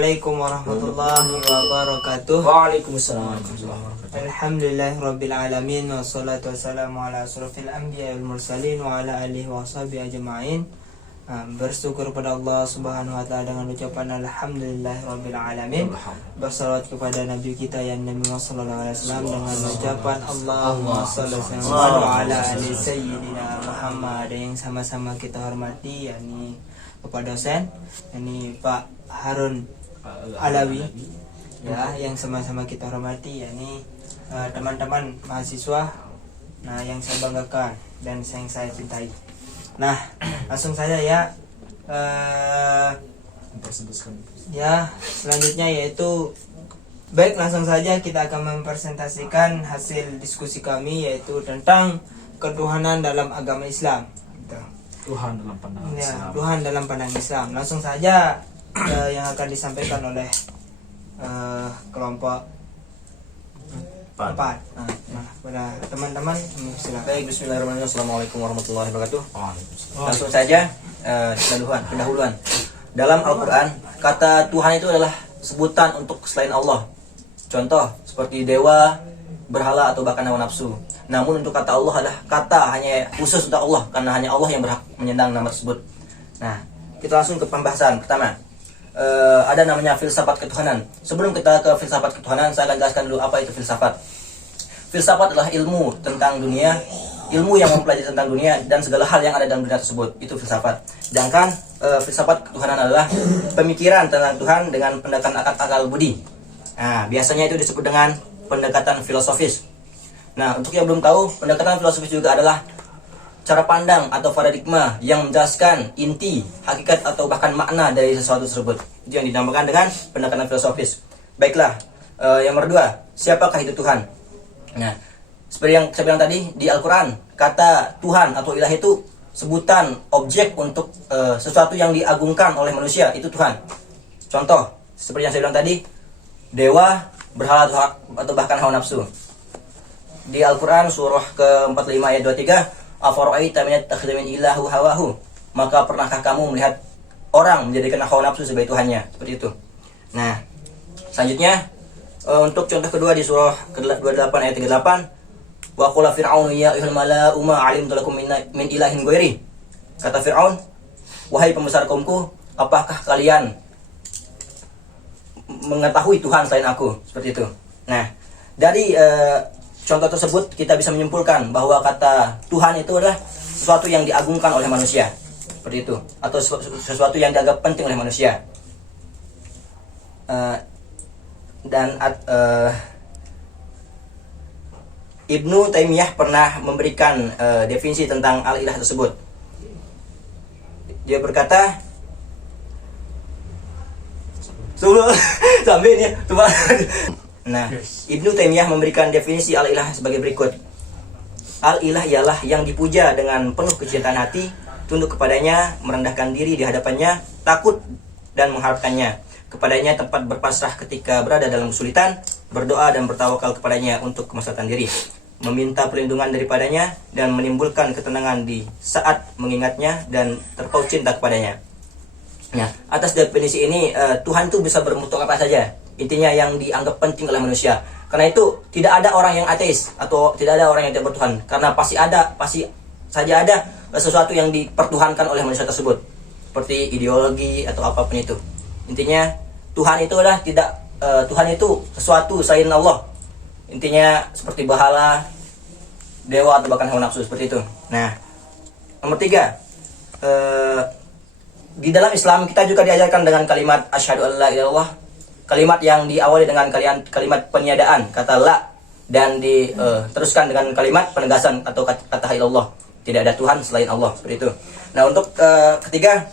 Assalamualaikum warahmatullahi wabarakatuh. Waalaikumsalam warahmatullahi wabarakatuh. Alhamdulillahirabbil alamin wassalatu wassalamu ala asrofil anbiya wal mursalin wa ala alihi wa sahbihi ajma'in. Bersyukur kepada Allah Subhanahu wa taala dengan ucapan alhamdulillahirabbil alamin. Bersalawat kepada nabi kita yang Nabi Muhammad sallallahu alaihi wasallam dengan ucapan Allahumma shalli ala ali sayyidina Muhammad. Yang sama-sama kita hormati yakni Bapak dosen, yakni Pak Harun Alawi, ya, yang sama-sama kita hormati, yakni teman-teman mahasiswa, nah, yang saya banggakan dan yang saya cintai. Nah, langsung saja ya. Ya, selanjutnya yaitu langsung saja kita akan mempresentasikan hasil diskusi kami yaitu tentang ketuhanan dalam agama Islam. Tuhan dalam pandangan Ya, Islam. Tuhan dalam pandangan Islam. Langsung saja yang akan disampaikan oleh kelompok 4. Nah, pada teman-teman silakan. Baik, bismillahirrahmanirrahim. Assalamualaikum warahmatullahi wabarakatuh. Waalaikumsalam. Langsung saja pendahuluan. Dalam Al-Quran, kata Tuhan itu adalah sebutan untuk selain Allah. Contoh seperti dewa, berhala, atau bahkan hawa nafsu. Namun untuk kata Allah adalah kata hanya khusus untuk Allah, karena hanya Allah yang berhak menyandang nama tersebut. Nah, kita langsung ke pembahasan pertama. Ada namanya filsafat ketuhanan. Sebelum kita ke filsafat ketuhanan, saya akan jelaskan dulu apa itu filsafat. Filsafat adalah ilmu tentang dunia, ilmu yang mempelajari tentang dunia dan segala hal yang ada dalam dunia tersebut. Itu filsafat. Sedangkan filsafat ketuhanan adalah pemikiran tentang Tuhan dengan pendekatan akal budi. Nah, biasanya itu disebut dengan pendekatan filosofis. Nah, untuk yang belum tahu, pendekatan filosofis juga adalah cara pandang atau paradigma yang menjelaskan inti, hakikat, atau bahkan makna dari sesuatu tersebut. Itu yang dinamakan dengan pendekatan filosofis. Baiklah, yang kedua, siapakah itu Tuhan? Nah, seperti yang saya bilang tadi, di Al-Quran, kata Tuhan atau ilah itu sebutan objek untuk sesuatu yang diagungkan oleh manusia, itu Tuhan. Contoh, seperti yang saya bilang tadi, dewa, berhala, atau bahkan hawa nafsu. Di Al-Quran surah ke-45 ayat 23, afara'aita man yattakhidhu min ilahu hawahu, maka pernahkah kamu melihat orang menjadikan hawa nafsu sebagai tuhannya? Seperti itu. Nah, selanjutnya untuk contoh kedua di surah ke-28 ayat 38, wa qala fir'aunu ya ayyuhal mala'u ma 'alimtu lakum min ilahin ghairi. Kata Fir'aun, wahai pembesar kaumku, apakah kalian mengetahui Tuhan selain aku? Seperti itu. Nah, dari contoh tersebut kita bisa menyimpulkan bahwa kata Tuhan itu adalah sesuatu yang diagungkan oleh manusia, seperti itu, atau sesuatu yang dianggap penting oleh manusia. Ibnu Taimiyah pernah memberikan definisi tentang al-ilah tersebut. Dia berkata, sambil ini, nah, Ibnu Taimiyah memberikan definisi al-ilah sebagai berikut. Al-ilah ialah yang dipuja dengan penuh kecintaan hati, tunduk kepadanya, merendahkan diri di hadapannya, takut dan mengharapkannya, kepadanya tempat berpasrah ketika berada dalam kesulitan, berdoa dan bertawakal kepadanya untuk kemaslahatan diri, meminta perlindungan daripadanya dan menimbulkan ketenangan di saat mengingatnya dan terpaut cinta kepadanya. Nah, atas definisi ini Tuhan itu bisa berbentuk apa saja. Intinya yang dianggap penting oleh manusia. Karena itu tidak ada orang yang ateis atau tidak ada orang yang tidak bertuhan. Karena pasti saja ada sesuatu yang dipertuhankan oleh manusia tersebut. Seperti ideologi atau apapun itu. Intinya Tuhan itu adalah Tuhan itu sesuatu selain Allah. Intinya seperti berhala, dewa, atau bahkan hawa nafsu, seperti itu. Nah, nomor 3, di dalam Islam kita juga diajarkan dengan kalimat asyhadu alla ilaha illallah, kalimat yang diawali dengan kalimat peniadaan, kata la, dan diteruskan dengan kalimat penegasan atau kata ilallah, tidak ada Tuhan selain Allah, seperti itu. Nah, untuk ketiga,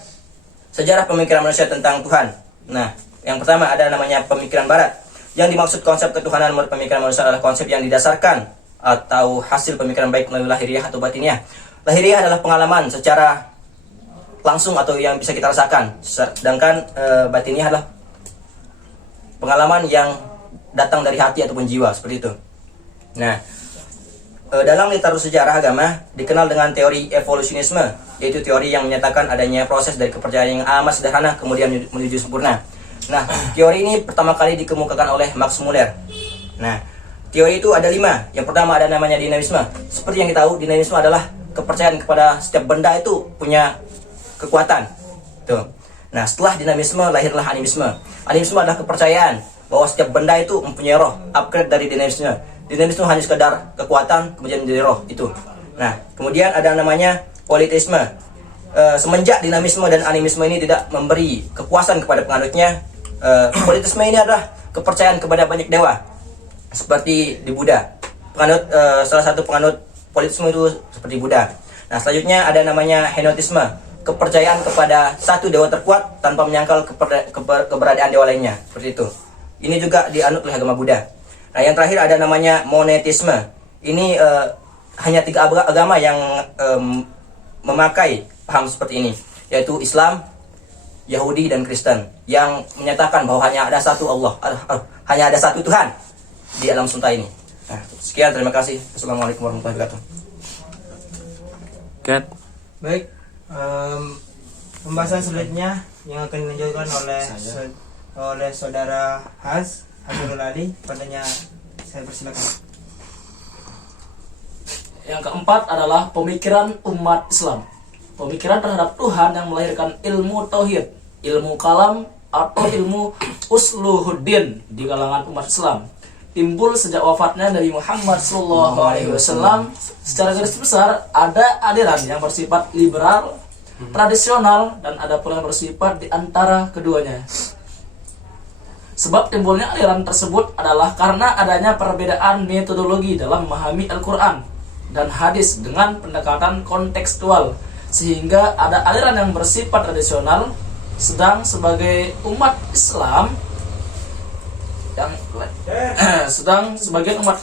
sejarah pemikiran manusia tentang Tuhan. Nah, yang pertama ada namanya pemikiran Barat. Yang dimaksud konsep ketuhanan menurut pemikiran manusia adalah konsep yang didasarkan atau hasil pemikiran baik melalui lahiriah atau batiniah. Lahiriah adalah pengalaman secara langsung atau yang bisa kita rasakan, sedangkan batiniah adalah pengalaman yang datang dari hati ataupun jiwa, seperti itu. Nah, dalam literatur sejarah agama dikenal dengan teori evolusionisme, yaitu teori yang menyatakan adanya proses dari kepercayaan yang amat sederhana kemudian menuju sempurna. Nah, teori ini pertama kali dikemukakan oleh Max Muller. Nah, teori itu ada 5. Yang pertama ada namanya dinamisme. Seperti yang kita tahu, dinamisme adalah kepercayaan kepada setiap benda itu punya kekuatan. Tuh. Nah, setelah dinamisme lahirlah animisme. Animisme adalah kepercayaan bahwa setiap benda itu mempunyai roh, upgrade dari dinamisme. Dinamisme hanya sekedar kekuatan kemudian menjadi roh itu. Nah, kemudian ada namanya politeisme. Semenjak dinamisme dan animisme ini tidak memberi kepuasan kepada penganutnya, politeisme ini adalah kepercayaan kepada banyak dewa, seperti di Buddha. Salah satu penganut politeisme itu seperti Buddha. Nah, selanjutnya ada namanya henotisme, kepercayaan kepada satu dewa terkuat tanpa menyangkal keberadaan dewa lainnya, seperti itu. Ini juga dianut oleh agama Buddha. Nah, yang terakhir ada namanya monetisme. Ini hanya 3 agama yang memakai paham seperti ini, yaitu Islam, Yahudi, dan Kristen, yang menyatakan bahwa hanya ada satu Allah, hanya ada satu Tuhan di alam semesta ini. Nah, sekian, terima kasih. Assalamualaikum warahmatullahi wabarakatuh. Cat. Baik, pembahasan selanjutnya yang akan dilanjutkan oleh saudara Hasrul Ali. Padanya saya persilakan. Yang keempat adalah pemikiran umat Islam. Pemikiran terhadap Tuhan yang melahirkan ilmu tauhid, ilmu kalam, atau ilmu usluhuddin di kalangan umat Islam. Timbul sejak wafatnya Nabi Muhammad SAW. Secara garis besar ada aliran yang bersifat liberal, tradisional, dan ada pula yang bersifat di antara keduanya. Sebab timbulnya aliran tersebut adalah karena adanya perbedaan metodologi dalam memahami Al-Quran dan hadis dengan pendekatan kontekstual, sehingga ada aliran yang bersifat tradisional, sedang sebagai umat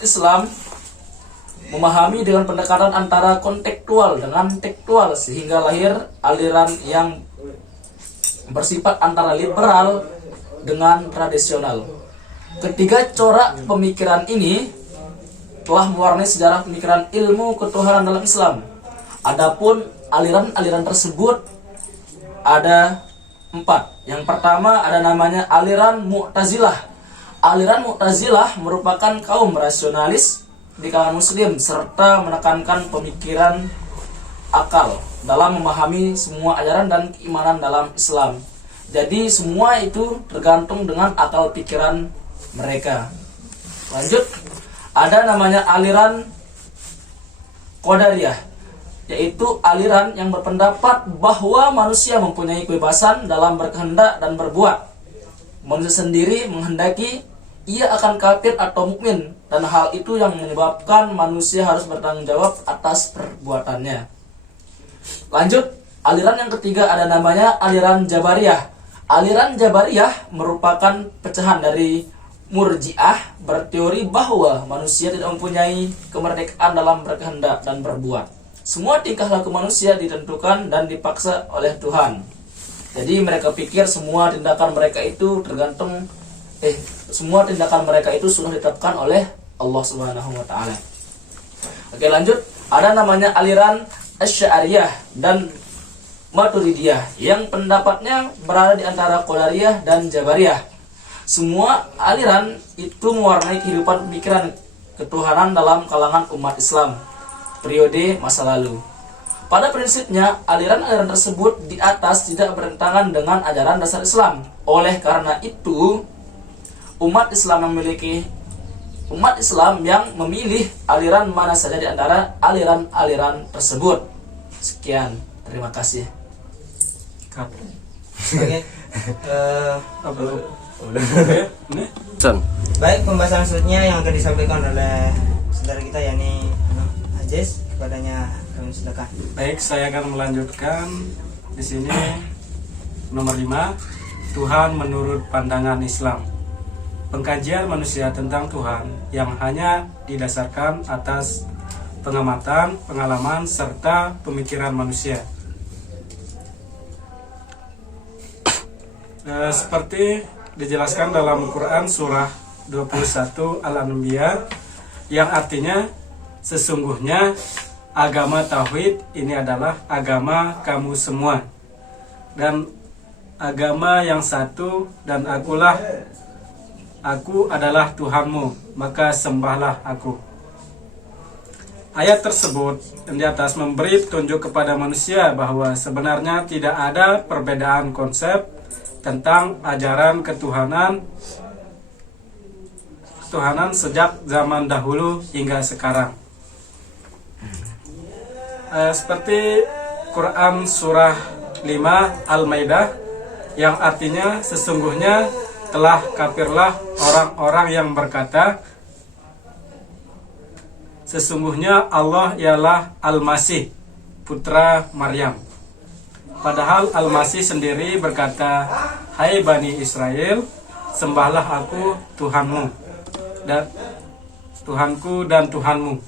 Islam memahami dengan pendekatan antara kontekstual dengan tekstual, sehingga lahir aliran yang bersifat antara liberal dengan tradisional. Ketiga corak pemikiran ini telah mewarnai sejarah pemikiran ilmu ketuhanan dalam Islam. Adapun aliran-aliran tersebut ada 4. Yang pertama ada namanya aliran Mu'tazilah. Aliran Mu'tazilah merupakan kaum rasionalis di kalangan muslim serta menekankan pemikiran akal dalam memahami semua ajaran dan keimanan dalam Islam. Jadi semua itu tergantung dengan akal pikiran mereka. Lanjut, ada namanya aliran Qadariyah, yaitu aliran yang berpendapat bahwa manusia mempunyai kebebasan dalam berkehendak dan berbuat. Manusia sendiri menghendaki ia akan kafir atau mukmin, dan hal itu yang menyebabkan manusia harus bertanggung jawab atas perbuatannya. Lanjut, aliran yang ketiga ada namanya aliran Jabariyah. Aliran Jabariyah merupakan pecahan dari Murji'ah, berteori bahwa manusia tidak mempunyai kemerdekaan dalam berkehendak dan berbuat. Semua tingkah laku manusia ditentukan dan dipaksa oleh Tuhan. Jadi mereka pikir semua tindakan mereka itu sudah ditetapkan oleh Allah Subhanahu wa taala. Oke, lanjut. Ada namanya aliran Asy'ariyah dan Maturidiyah yang pendapatnya berada di antara Qadariyah dan Jabariyah. Semua aliran itu mewarnai kehidupan pemikiran ketuhanan dalam kalangan umat Islam periode masa lalu. Pada prinsipnya, aliran-aliran tersebut di atas tidak bertentangan dengan ajaran dasar Islam. Oleh karena itu, umat Islam yang memilih aliran mana saja di antara aliran-aliran tersebut. Sekian, terima kasih. Oke. Son. Baik, pembahasan selanjutnya yang akan disampaikan oleh saudara kita yakni Aziz, kepadanya kami silakan. Baik, saya akan melanjutkan di sini nomor 5, Tuhan menurut pandangan Islam. Pengkajian manusia tentang Tuhan yang hanya didasarkan atas pengamatan, pengalaman, serta pemikiran manusia. Seperti dijelaskan dalam Quran surah 21 Al-Anbiya, yang artinya sesungguhnya agama tauhid ini adalah agama kamu semua. Dan agama yang satu dan aku adalah Tuhanmu, maka sembahlah aku. Ayat tersebut yang di atas memberi petunjuk kepada manusia bahwa sebenarnya tidak ada perbedaan konsep tentang ajaran ketuhanan sejak zaman dahulu hingga sekarang. Seperti Quran surah 5 Al-Maidah yang artinya sesungguhnya telah kafirlah orang-orang yang berkata sesungguhnya Allah ialah Al-Masih putra Maryam. Padahal Al-Masih sendiri berkata, "Hai Bani Israel, sembahlah aku Tuhanmu dan Tuhanku dan Tuhanmu."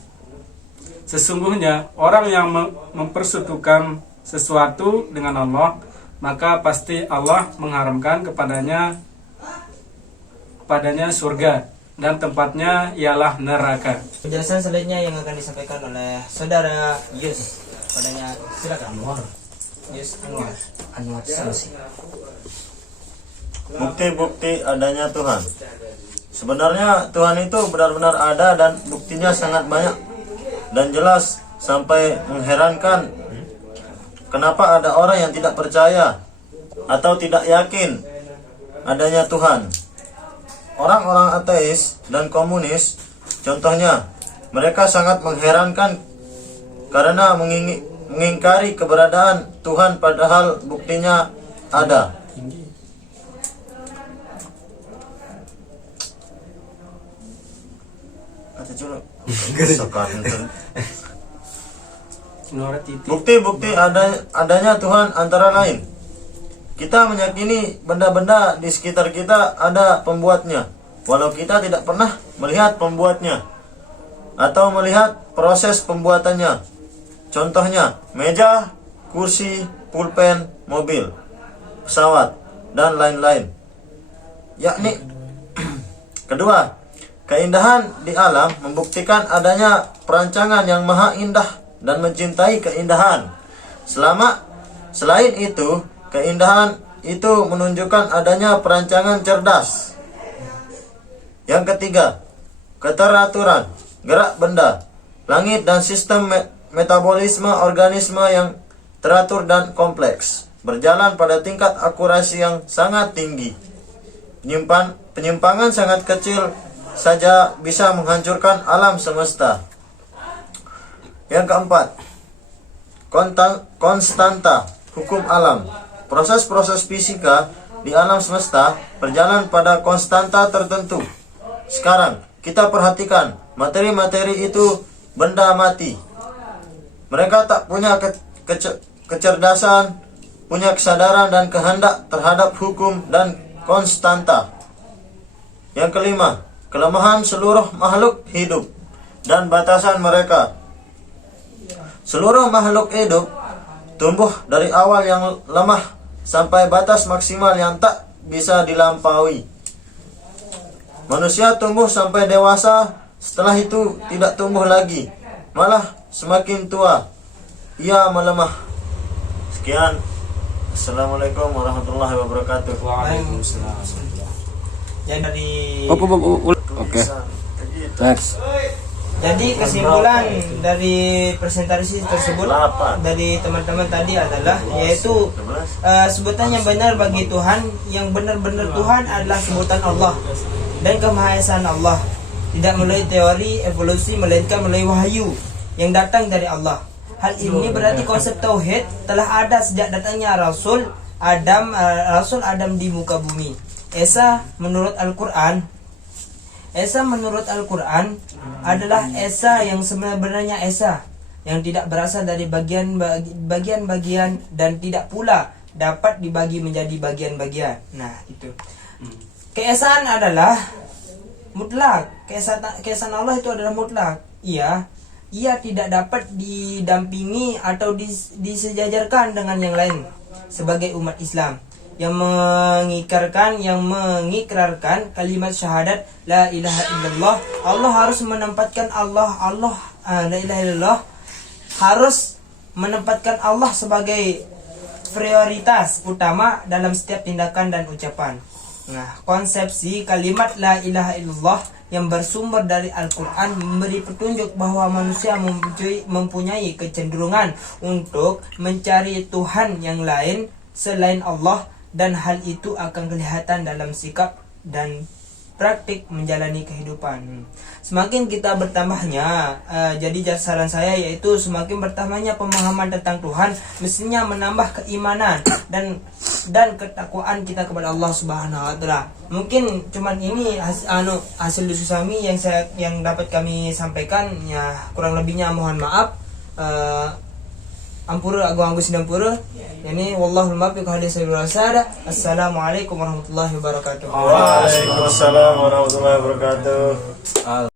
Sesungguhnya orang yang mempersekutukan sesuatu dengan Allah, maka pasti Allah mengharamkan kepadanya surga dan tempatnya ialah neraka. Penjelasan selanjutnya yang akan disampaikan oleh saudara Yus. Padanya silakan. Yus Anwar Sanusi. Bukti-bukti adanya Tuhan. Sebenarnya Tuhan itu benar-benar ada dan buktinya sangat banyak dan jelas sampai mengherankan. Kenapa ada orang yang tidak percaya atau tidak yakin adanya Tuhan? Orang-orang ateis dan komunis, contohnya, mereka sangat mengherankan karena mengingkari keberadaan Tuhan padahal buktinya ada. Bukti-bukti adanya Tuhan antara lain, kita meyakini benda-benda di sekitar kita ada pembuatnya, walau kita tidak pernah melihat pembuatnya atau melihat proses pembuatannya. Contohnya, meja, kursi, pulpen, mobil, pesawat, dan lain-lain. Yakni, kedua, keindahan di alam membuktikan adanya perancangan yang maha indah dan mencintai keindahan. Selain itu, keindahan itu menunjukkan adanya perancangan cerdas. Yang ketiga, keteraturan gerak benda, langit dan sistem metabolisme organisme yang teratur dan kompleks, berjalan pada tingkat akurasi yang sangat tinggi. Penyimpangan sangat kecil saja bisa menghancurkan alam semesta. Yang keempat, konstanta hukum alam. Proses-proses fisika di alam semesta berjalan pada konstanta tertentu. Sekarang kita perhatikan, materi-materi itu benda mati. Mereka tak punya kecerdasan, punya kesadaran dan kehendak terhadap hukum dan konstanta. Yang kelima, kelemahan seluruh makhluk hidup dan batasan mereka. Seluruh makhluk hidup tumbuh dari awal yang lemah sampai batas maksimal yang tak bisa dilampaui. Manusia tumbuh sampai dewasa, setelah itu tidak tumbuh lagi, malah semakin tua ia melemah. Sekian. Assalamualaikum warahmatullahi wabarakatuh. Waalaikumsalam. Ya dari Oke. Next. Jadi kesimpulan dari presentasi tersebut dari teman-teman tadi adalah yaitu sebutan yang benar bagi Tuhan, yang benar-benar Tuhan adalah sebutan Allah dan kemahasaan Allah, tidak melalui teori evolusi melainkan melalui wahyu yang datang dari Allah. Hal ini berarti konsep tauhid telah ada sejak datangnya Rasul Adam di muka bumi. Esa menurut Al-Quran adalah Esa yang sebenarnya Esa yang tidak berasal dari bagian-bagian dan tidak pula dapat dibagi menjadi bagian-bagian. Nah, itu. Keesaan adalah mutlak. Keesaan Allah itu adalah mutlak. Ia tidak dapat didampingi atau disejajarkan dengan yang lain sebagai umat Islam yang mengikrarkan kalimat syahadat la ilaha illallah. Allah harus menempatkan la ilaha illallah harus menempatkan Allah sebagai prioritas utama dalam setiap tindakan dan ucapan. Nah, konsepsi kalimat la ilaha illallah yang bersumber dari Al-Quran memberi petunjuk bahwa manusia mempunyai kecenderungan untuk mencari Tuhan yang lain selain Allah, dan hal itu akan kelihatan dalam sikap dan praktik menjalani kehidupan. Semakin kita bertambahnya, jadi saran saya yaitu semakin bertambahnya pemahaman tentang Tuhan mestinya menambah keimanan dan ketakwaan kita kepada Allah Subhanahu wa taala. Mungkin cuman ini hasil diskusi kami yang dapat kami sampaikan, ya kurang lebihnya mohon maaf. Ampura Agung Sindampura. Ini wallahul muwaffiq hadi sabil rasada. Assalamualaikum warahmatullahi wabarakatuh. Waalaikumsalam warahmatullahi wabarakatuh.